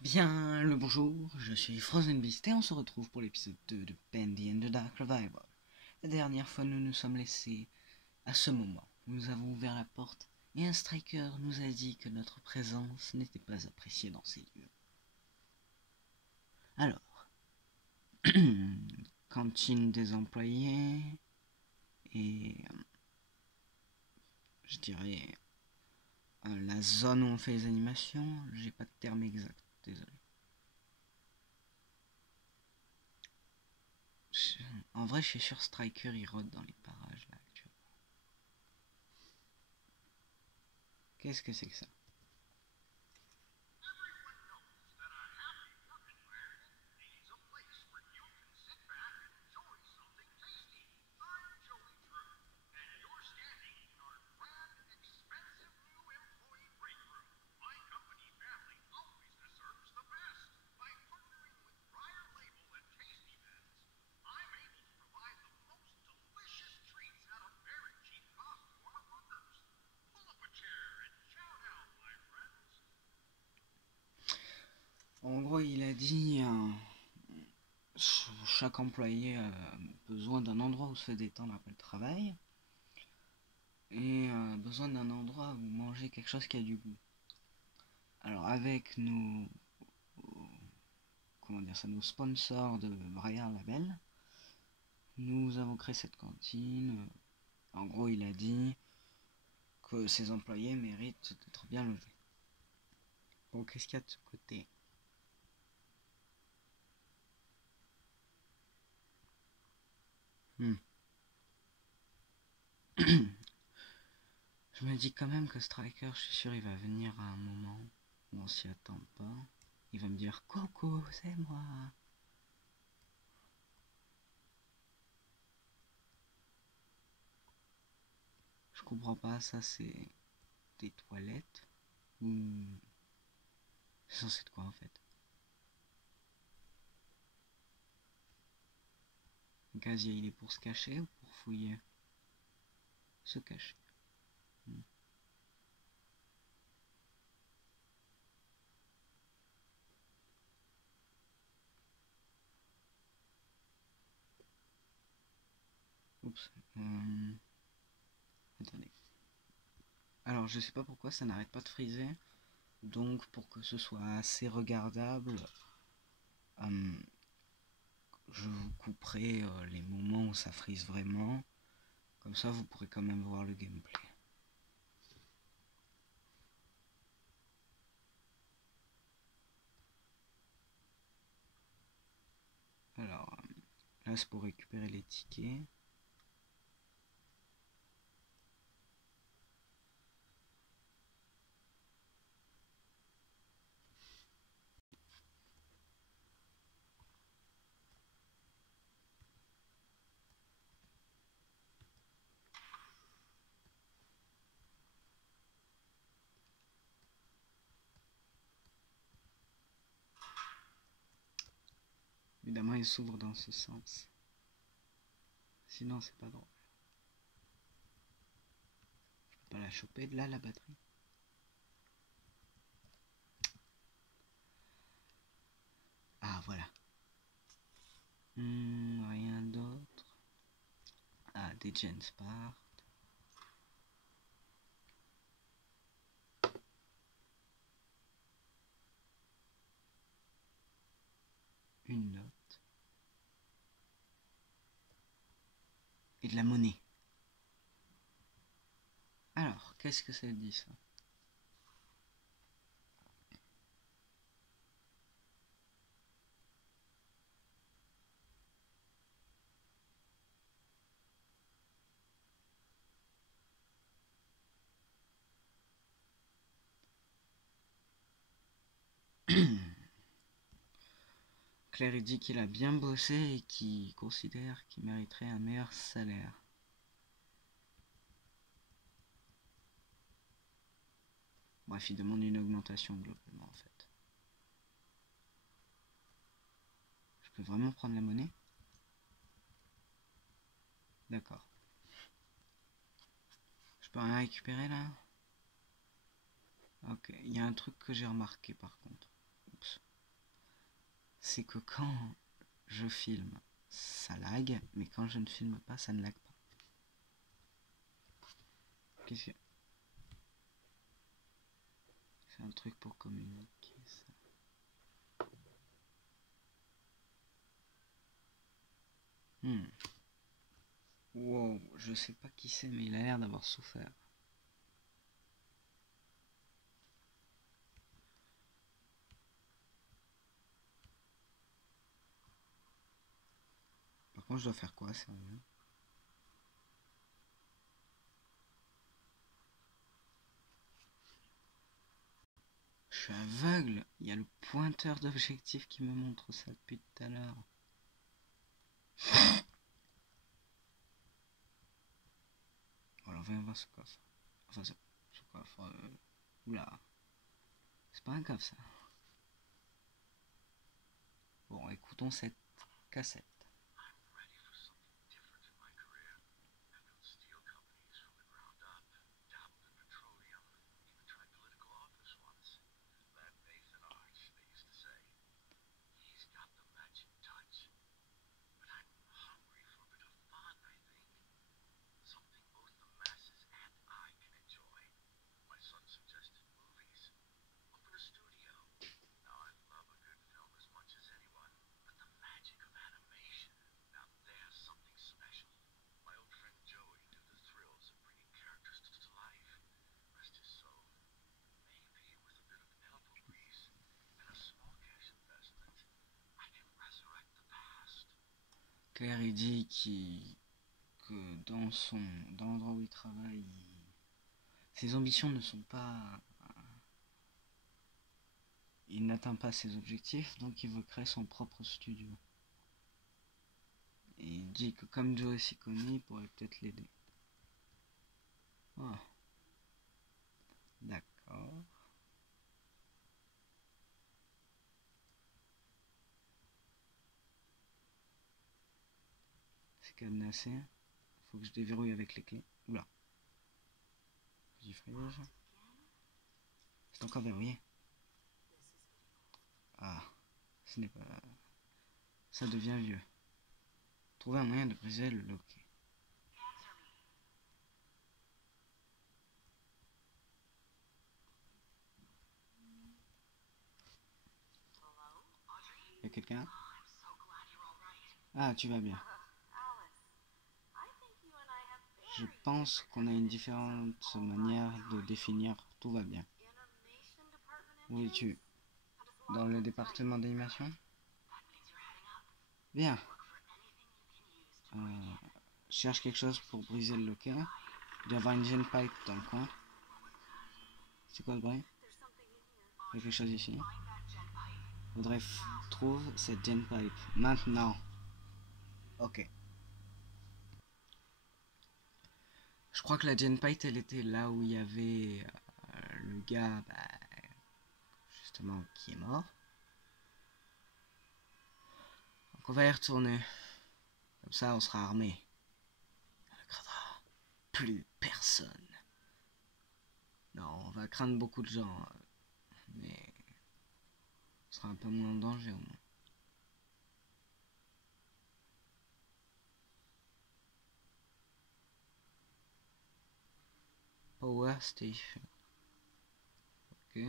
Bien le bonjour, je suis Frozen Beast et on se retrouve pour l'épisode 2 de Bendy and the Dark Revival. La dernière fois nous nous sommes laissés à ce moment où nous avons ouvert la porte et un striker nous a dit que notre présence n'était pas appréciée dans ces lieux. Alors, cantine des employés et je dirais la zone où on fait les animations, j'ai pas de terme exact, désolé. En vrai, je suis sûr Striker il rôde dans les parages là actuellement. Qu'est-ce que c'est que ça? En gros, il a dit chaque employé a besoin d'un endroit où se détendre après le travail et besoin d'un endroit où manger quelque chose qui a du goût. Alors avec nos sponsors de Briar Label, nous avons créé cette cantine. En gros, il a dit que ses employés méritent d'être bien logés. Bon, qu'est-ce qu'il y a de ce côté? Je me dis quand même que Striker, je suis sûr, il va venir à un moment où on s'y attend pas. Il va me dire Coco, c'est moi. Je comprends pas, ça c'est des toilettes ou c'est censé être quoi en fait? Le casier il est pour se cacher ou pour fouiller? Se cacher. Hmm. Oups. Attendez. Alors je sais pas pourquoi ça n'arrête pas de friser. Donc pour que ce soit assez regardable, euh, je vous couperai les moments où ça frise vraiment. Comme ça vous pourrez quand même voir le gameplay. Alors là c'est pour récupérer les tickets. Évidemment il s'ouvre dans ce sens. Sinon c'est pas drôle. Je peux pas la choper de là la batterie. Ah voilà. Rien d'autre. Ah des Genspart. Une note. Et de la monnaie. Alors, qu'est-ce que ça dit ça? Claire il dit qu'il a bien bossé et qu'il considère qu'il mériterait un meilleur salaire. Bref, il demande une augmentation globalement en fait. Je peux vraiment prendre la monnaie? D'accord. Je peux rien récupérer là? Ok, il y a un truc que j'ai remarqué par contre. Oups. C'est que quand je filme, ça lag, mais quand je ne filme pas, ça ne lag pas. Qu'est-ce que... C'est un truc pour communiquer, ça. Wow, je sais pas qui c'est, mais il a l'air d'avoir souffert. Par contre, je dois faire quoi, sérieux? Je suis aveugle. Il y a le pointeur d'objectif qui me montre ça depuis tout à l'heure. Alors, viens voir ce coffre. Enfin, ce coffre... Oula. C'est pas un coffre, ça. Bon, écoutons cette cassette. Claire, il dit que dans l'endroit où il travaille, ses ambitions ne sont pas... Il n'atteint pas ses objectifs, donc il veut créer son propre studio. Et il dit que comme Joe s'y connaît, il pourrait peut-être l'aider. Ah, d'accord. C'est cadenassé. Faut que je déverrouille avec les clés. Oula. Petit frayage. C'est encore verrouillé. Ah, ce n'est pas... Ça devient vieux. Trouver un moyen de briser le loquet. Y'a quelqu'un? Ah, tu vas bien. Je pense qu'on a une différente manière de définir tout va bien. Où es-tu? Dans le département d'animation? Bien. Cherche quelque chose pour briser le loquet. Il doit y avoir une gene pipe dans le coin. C'est quoi le bruit? Il y a quelque chose ici. Faudrait trouve cette gene pipe. Maintenant. Ok. Je crois que la gene pipe, elle était là où il y avait le gars, justement, qui est mort. Donc on va y retourner. Comme ça, on sera armé. On ne craindra plus personne. Non, on va craindre beaucoup de gens. Mais on sera un peu moins en danger au moins. Power Station. Ok.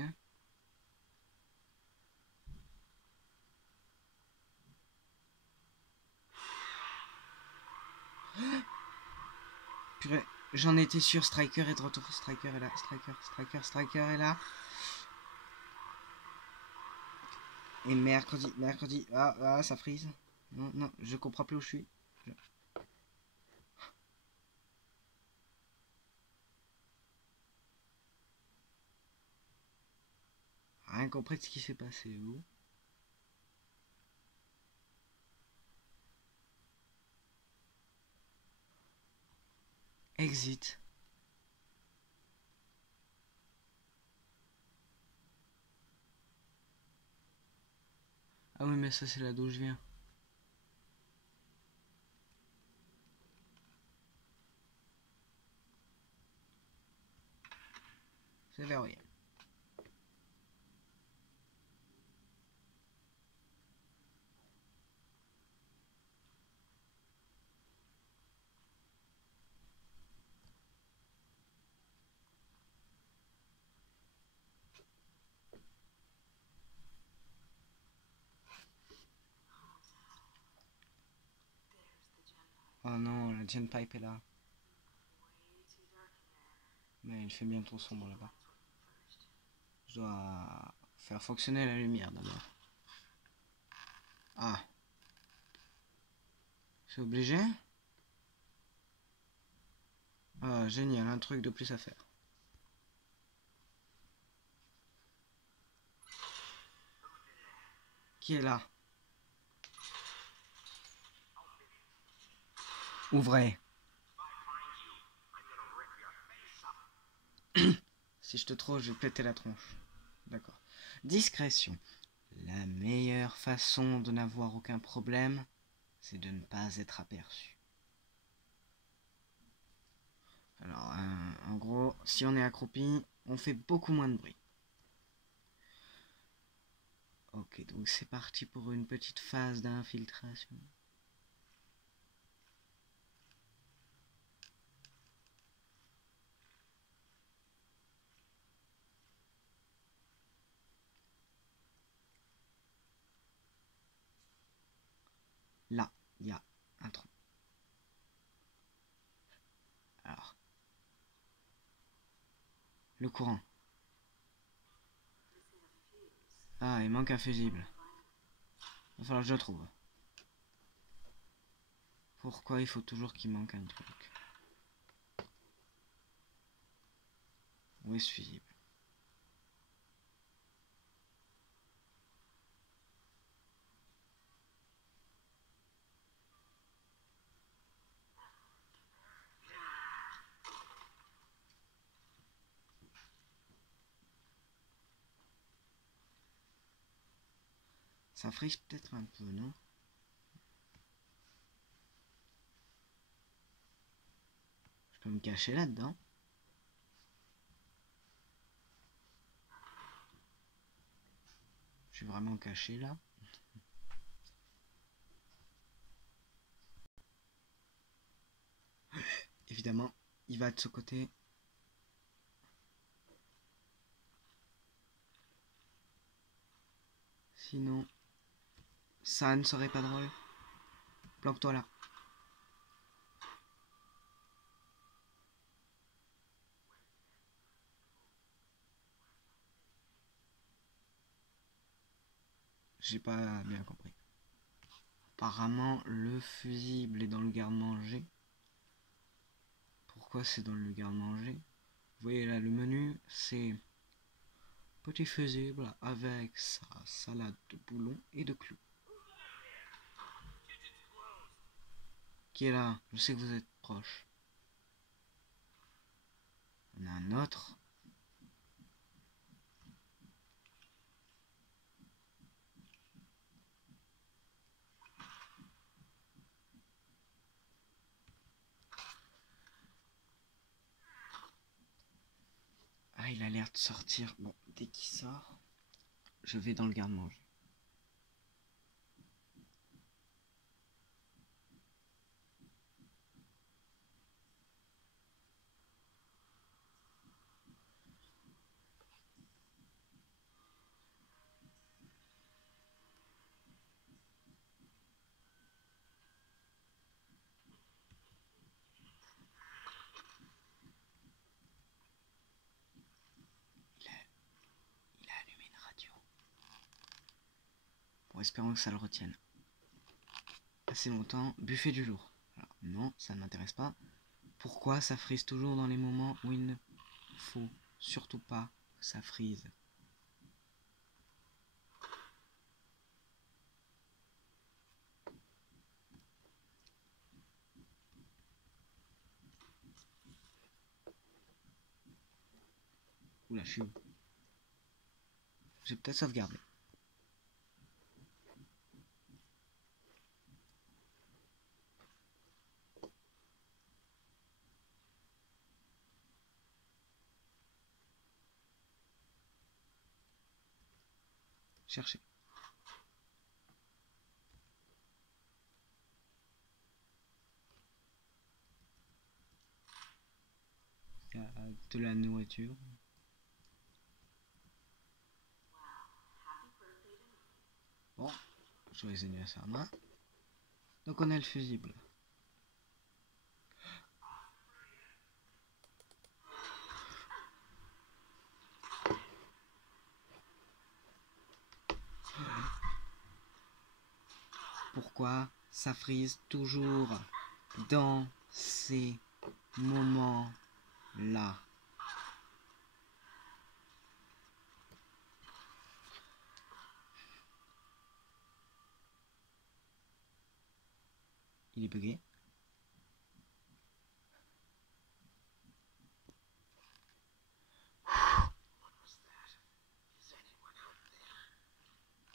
Purée, j'en étais sûr, Striker est de retour. Striker est là. Striker est là. Et mercredi. Ah, ça frise. Non, je comprends plus où je suis. Rien compris de ce qui s'est passé. Où? Exit. Ah oui, mais ça, c'est là d'où je viens. C'est verrouillé. non, la Gen Pipe est là. Mais il fait bientôt sombre là-bas. Je dois faire fonctionner la lumière d'abord. Ah. C'est obligé? Ah, génial, un truc de plus à faire. Qui est là? Ouvrez. Si je te trouve, je vais péter la tronche. D'accord. Discrétion. La meilleure façon de n'avoir aucun problème, c'est de ne pas être aperçu. Alors, en gros, si on est accroupi, on fait beaucoup moins de bruit. Ok, donc c'est parti pour une petite phase d'infiltration. Là, il y a un trou. Alors, le courant. Ah, il manque un fusible. Il va falloir que je le trouve. Pourquoi il faut toujours qu'il manque un truc? Où est ce fusible? Ça frise peut-être un peu, non? Je peux me cacher là-dedans. Je suis vraiment caché là. Évidemment, il va de ce côté. Sinon, ça ne serait pas drôle. Planque-toi là. J'ai pas bien compris. Apparemment, le fusible est dans le garde-manger. Pourquoi c'est dans le garde-manger? Vous voyez là, le menu, c'est petit fusible avec sa salade de boulons et de clous. Qui est là? Je sais que vous êtes proche. On a un autre. Ah, il a l'air de sortir. Bon, dès qu'il sort, je vais dans le garde-manger. Il a allumé une radio. Bon, espérons que ça le retienne. Assez longtemps. Buffet du jour. Alors, non, ça ne m'intéresse pas. Pourquoi ça frise toujours dans les moments où il ne faut surtout pas que ça frise? Oula, je suis où? J'ai peut-être sauvegardé. Chercher. Il y a de la nourriture. Bon, joyeux anniversaire à moi. Donc on a le fusible. pourquoi ça freeze toujours dans ces moments-là. Il est bugué.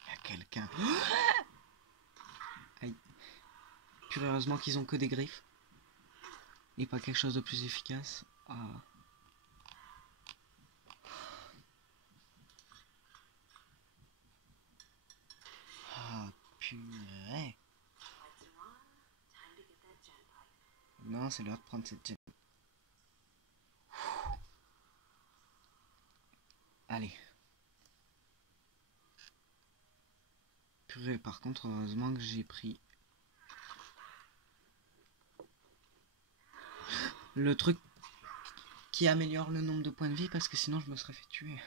Il y a quelqu'un. Aïe. Puis heureusement qu'ils ont que des griffes. Et pas quelque chose de plus efficace. Ah. Ah, purée. Non, c'est l'heure de prendre cette jet. Allez. Purée, par contre, heureusement que j'ai pris le truc qui améliore le nombre de points de vie, parce que sinon je me serais fait tuer.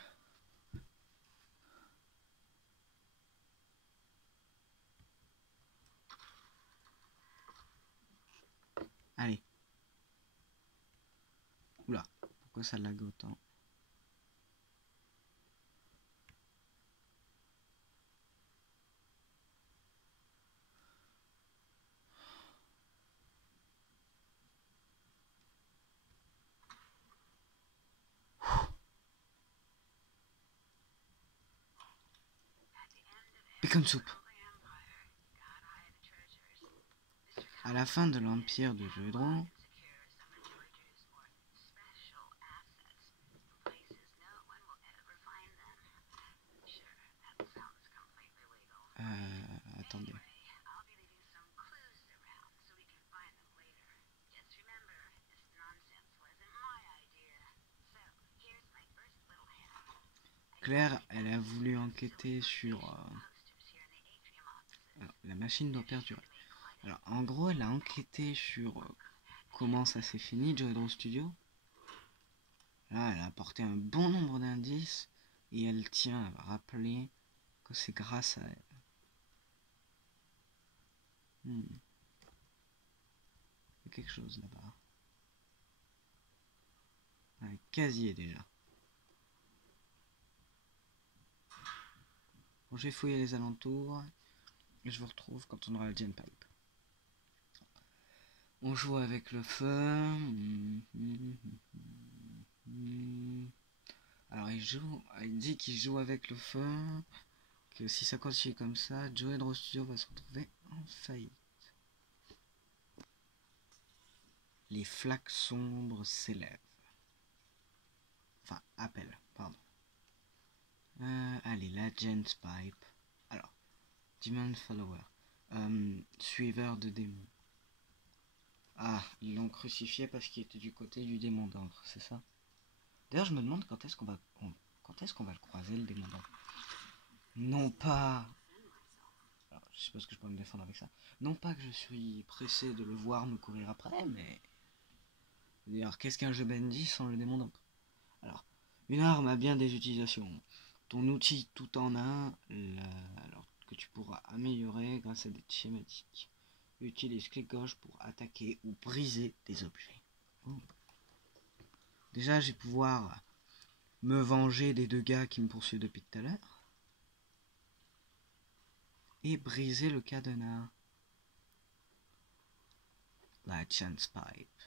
Allez. Oula, pourquoi ça lag autant? Bacon soup. À la fin de l'Empire de Geudron, attendez. Claire, elle a voulu enquêter sur... Alors, la machine doit perdurer. Alors, en gros, elle a enquêté sur comment ça s'est fini, Joydro Studio. Là, elle a apporté un bon nombre d'indices et elle tient à rappeler que c'est grâce à elle. Il y a quelque chose là-bas. Un casier déjà. Bon, je vais fouiller les alentours et je vous retrouve quand on aura le gen pipe. On joue avec le feu. Alors il dit qu'il joue avec le feu, que si ça continue comme ça, Joydro Studio va se retrouver en faillite. Les flaques sombres s'élèvent. Enfin, appellent, pardon. Allez, l'Agent's Pipe. Alors, Demon Follower. Suiveur de démons. Ah, ils l'ont crucifié parce qu'il était du côté du démon d'encre, c'est ça? D'ailleurs, je me demande quand est-ce qu'on va le croiser, le démon d'encre. Non pas... Alors, je sais pas ce que je peux me défendre avec ça. Non pas que je suis pressé de le voir me courir après, mais... D'ailleurs, qu'est-ce qu'un jeu Bendy sans le démon d'encre? Alors, une arme a bien des utilisations. Ton outil tout en un, alors que tu pourras améliorer grâce à des schématiques. Utilise clic gauche pour attaquer ou briser des objets. Oh. Déjà, je vais pouvoir me venger des deux gars qui me poursuivent depuis tout à l'heure. Et briser le cadenas. La chance pipe.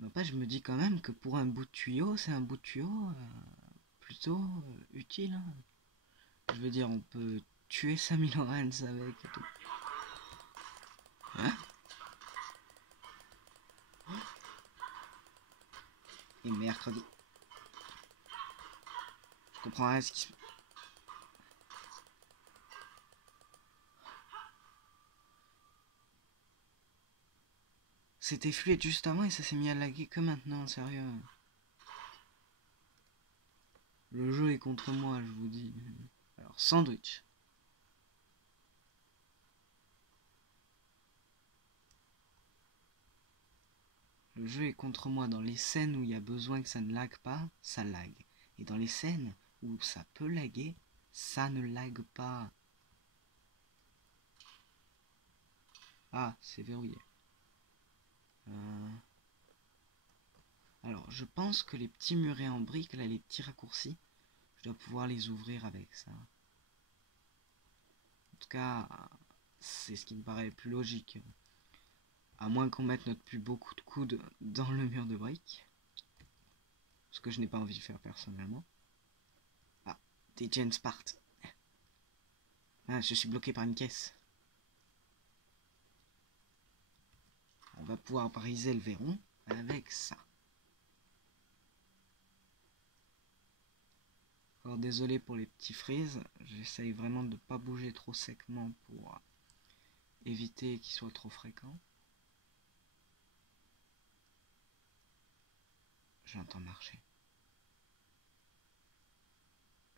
Non pas, je me dis quand même que pour un bout de tuyau, c'est un bout de tuyau plutôt utile. Hein. Je veux dire, on peut tuer Samy Lorenz avec et tout. Hein? Et mercredi. Je comprends rien à ce qui se... C'était fluide juste avant et ça s'est mis à laguer que maintenant, sérieux. Le jeu est contre moi, je vous dis. Alors, sandwich. Le jeu est contre moi dans les scènes où il y a besoin que ça ne lag pas, ça lag. Et dans les scènes où ça peut laguer, ça ne lag pas. Ah, c'est verrouillé. Alors, je pense que les petits murets en briques, là, les petits raccourcis, je dois pouvoir les ouvrir avec ça. En tout cas, c'est ce qui me paraît le plus logique. À moins qu'on mette notre plus beau coup de coude dans le mur de briques. Ce que je n'ai pas envie de faire personnellement. Ah, des gens partent. Ah, je suis bloqué par une caisse. On va pouvoir briser le verrou avec ça. Alors désolé pour les petits frises, j'essaye vraiment de ne pas bouger trop secement pour éviter qu'ils soient trop fréquents. J'entends marcher.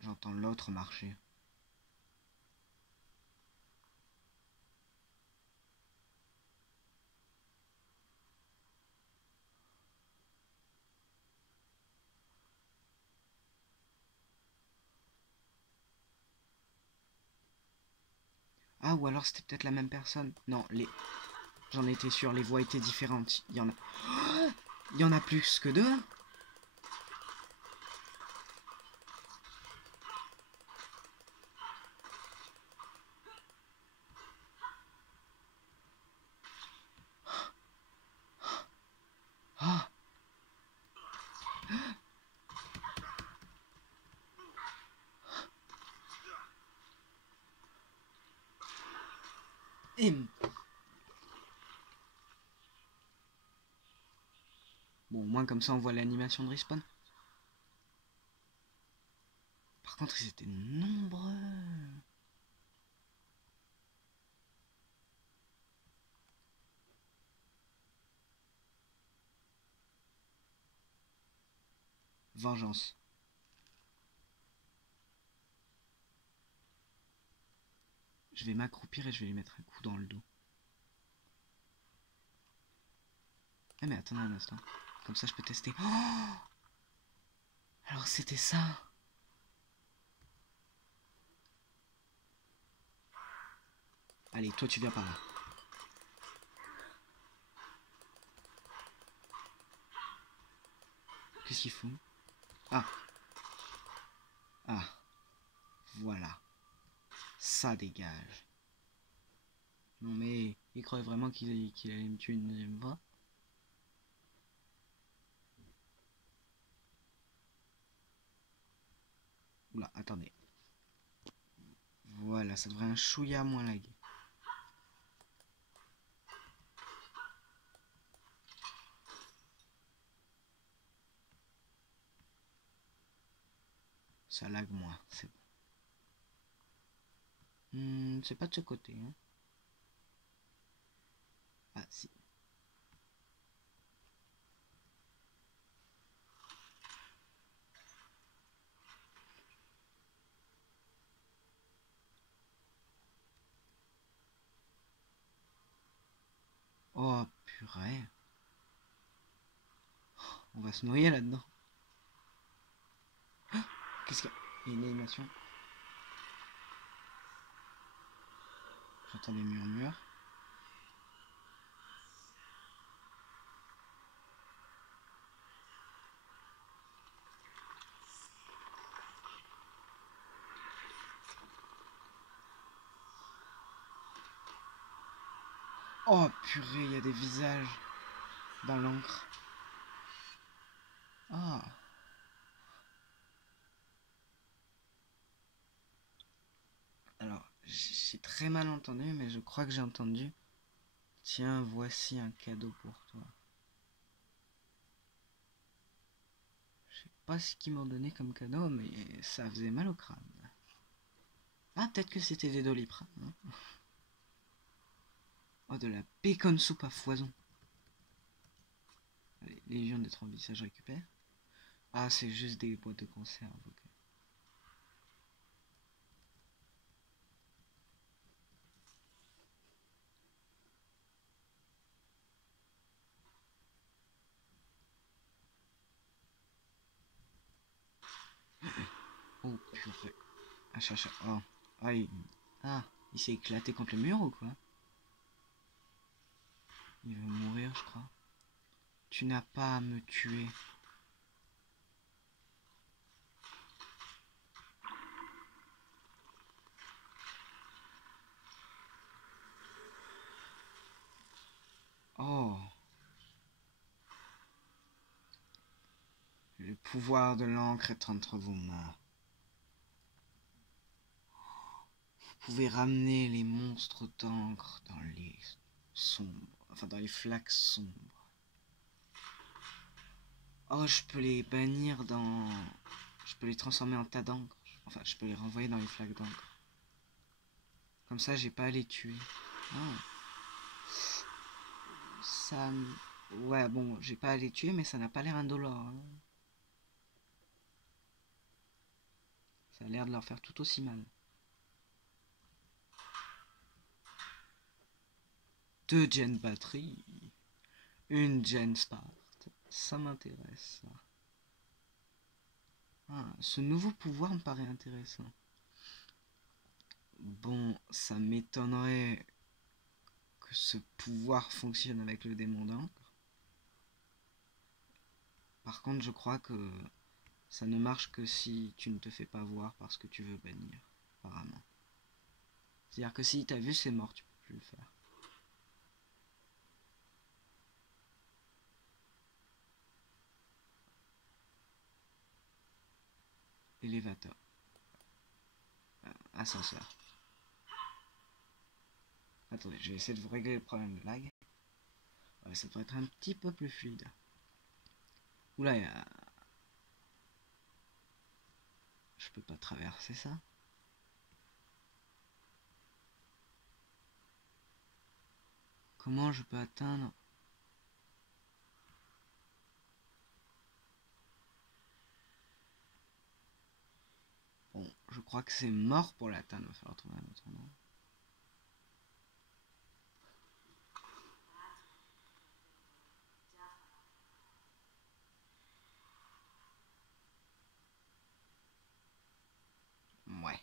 J'entends l'autre marcher. Ah, ou alors c'était peut-être la même personne. Non, j'en étais sûr, les voix étaient différentes. Il y en a plus que deux. Ah, bon, au moins comme ça on voit l'animation de respawn. Par contre, ils étaient nombreux. Vengeance. Je vais m'accroupir et je vais lui mettre un coup dans le dos. Ah mais attendez un instant. Comme ça je peux tester. Oh, alors c'était ça. Allez, toi tu viens par là. Qu'est-ce qu'il fout? Ah. Ah. Voilà. Ça dégage. Non mais, il croyait vraiment qu'il allait me tuer une deuxième fois. Oula, attendez. Voilà, ça devrait un chouïa moins lag. Ça lag moins, c'est bon. C'est pas de ce côté, hein. Ah si. Oh purée. On va se noyer là-dedans. Qu'est-ce qu'il y a? Il y a une animation. J'entends des murmures. Oh purée, il y a des visages dans l'encre. Ah. Alors, j'ai très mal entendu, mais je crois que j'ai entendu. Tiens, voici un cadeau pour toi. Je sais pas ce qu'ils m'ont donné comme cadeau, mais ça faisait mal au crâne. Ah, peut-être que c'était des Doliprane. Hein. Oh, de la bacon soupe à foison. Allez, Légion des Trombies, ça je récupère. Ah, c'est juste des boîtes de conserve. Ok. Oh, purée. Ah, cherche. Oh. Ah, il s'est éclaté contre le mur ou quoi? Il veut mourir, je crois. Tu n'as pas à me tuer. Oh. Le pouvoir de l'encre est entre vos mains. Vous pouvez ramener les monstres d'encre dans les sombres, enfin dans les flaques sombres. Oh, je peux les bannir dans... Je peux les transformer en tas d'encre. Enfin, je peux les renvoyer dans les flaques d'encre. Comme ça, j'ai pas à les tuer. Ah. Ça... Ouais, bon, j'ai pas à les tuer, mais ça n'a pas l'air indolore. Hein. Ça a l'air de leur faire tout aussi mal. 2 gen batterie. Une gen start. Ça m'intéresse. Ah, ce nouveau pouvoir me paraît intéressant. Bon, ça m'étonnerait que ce pouvoir fonctionne avec le démon d'encre. Par contre, je crois que ça ne marche que si tu ne te fais pas voir parce que tu veux bannir, apparemment. C'est-à-dire que si t'as vu, c'est mort, tu peux plus le faire. Élévateur. Ascenseur. Attendez, je vais essayer de vous régler le problème de lag. Ouais, ça devrait être un petit peu plus fluide. Oula, je peux pas traverser ça. Comment je peux atteindre? Bon, je crois que c'est mort pour l'atteindre. Il va falloir trouver un autre endroit. Ouais.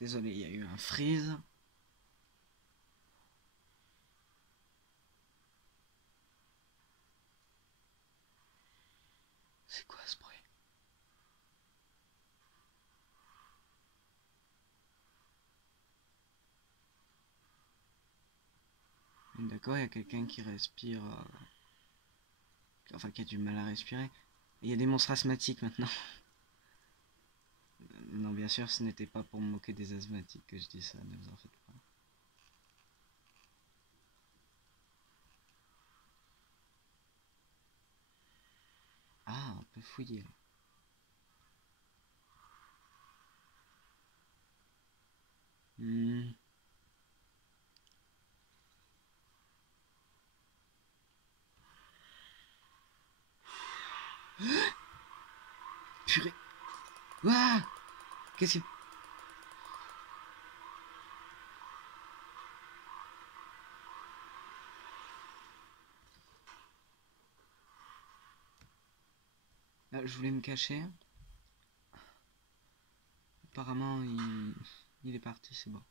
Désolé, il y a eu un freeze. C'est quoi ce bruit? D'accord, il y a quelqu'un qui respire... Enfin, qui a du mal à respirer. Il y a des monstres asthmatiques maintenant. Non, bien sûr, ce n'était pas pour me moquer des asthmatiques que je dis ça, ne vous en faites pas. Ah, on peut fouiller. Hmm. Purée. Ouah. Qu'est-ce que... Ah, je voulais me cacher. Apparemment, il est parti, c'est bon.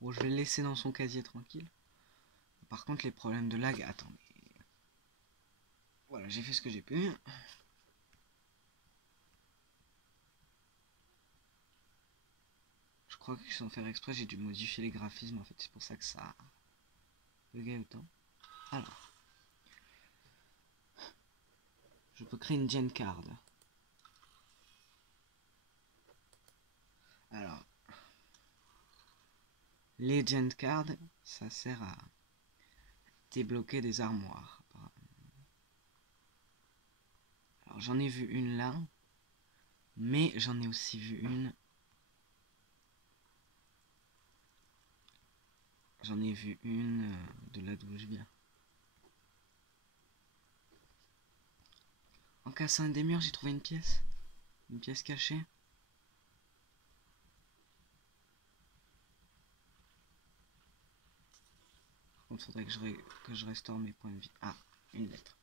Bon, je vais le laisser dans son casier tranquille. Par contre, les problèmes de lag... Attendez. Voilà, j'ai fait ce que j'ai pu. Je crois que sans faire exprès, j'ai dû modifier les graphismes. En fait, c'est pour ça que ça a bugué autant. Alors. Je peux créer une gen card. Alors. Les gen cards, ça sert à débloquer des armoires. Alors j'en ai vu une là, mais j'en ai aussi vu une. J'en ai vu une de là d'où je viens. En cassant un des murs, j'ai trouvé une pièce. Une pièce cachée. Par contre, faudrait que je restaure mes points de vie. Ah, une lettre.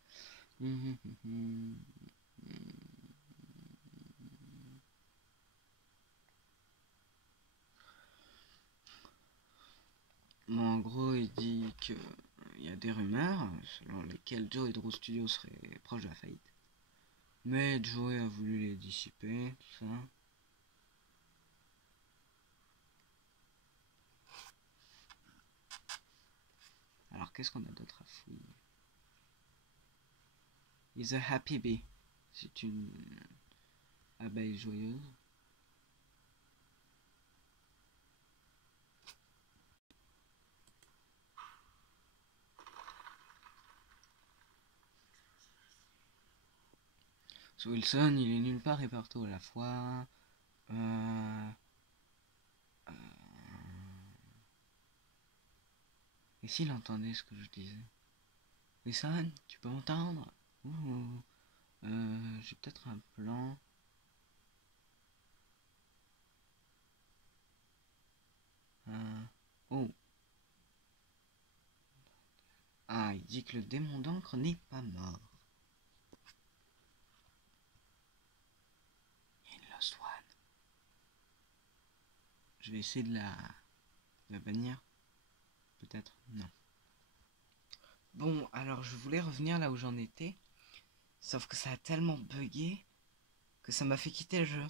Bon, en gros, il dit que il y a des rumeurs selon lesquelles Joe et Drew Studio seraient proches de la faillite. Mais Joey a voulu les dissiper, tout ça. Alors qu'est-ce qu'on a d'autre à fouiller? Is a happy bee. C'est une abeille joyeuse. So Wilson, il est nulle part et partout à la fois. Euh... euh, Et s'il entendait ce que je disais? Wilson, tu peux m'entendre? Ouh. J'ai peut-être un plan. Oh. Ah, il dit que le démon d'encre n'est pas mort. Il y a une Lost One. Je vais essayer de la bannir. Peut-être? Non. Bon, alors je voulais revenir là où j'en étais. Sauf que ça a tellement bugué que ça m'a fait quitter le jeu.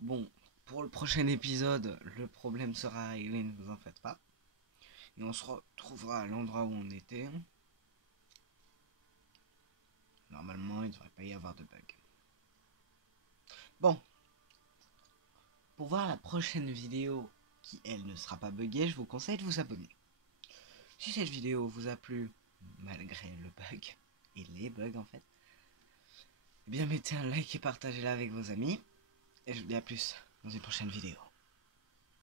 Bon, pour le prochain épisode, le problème sera réglé, ne vous en faites pas. Et on se retrouvera à l'endroit où on était. Normalement, il ne devrait pas y avoir de bug. Bon, pour voir la prochaine vidéo qui, elle, ne sera pas buggée, je vous conseille de vous abonner. Si cette vidéo vous a plu, malgré le bug, et les bugs en fait, eh bien mettez un like et partagez-la avec vos amis. Et je vous dis à plus dans une prochaine vidéo.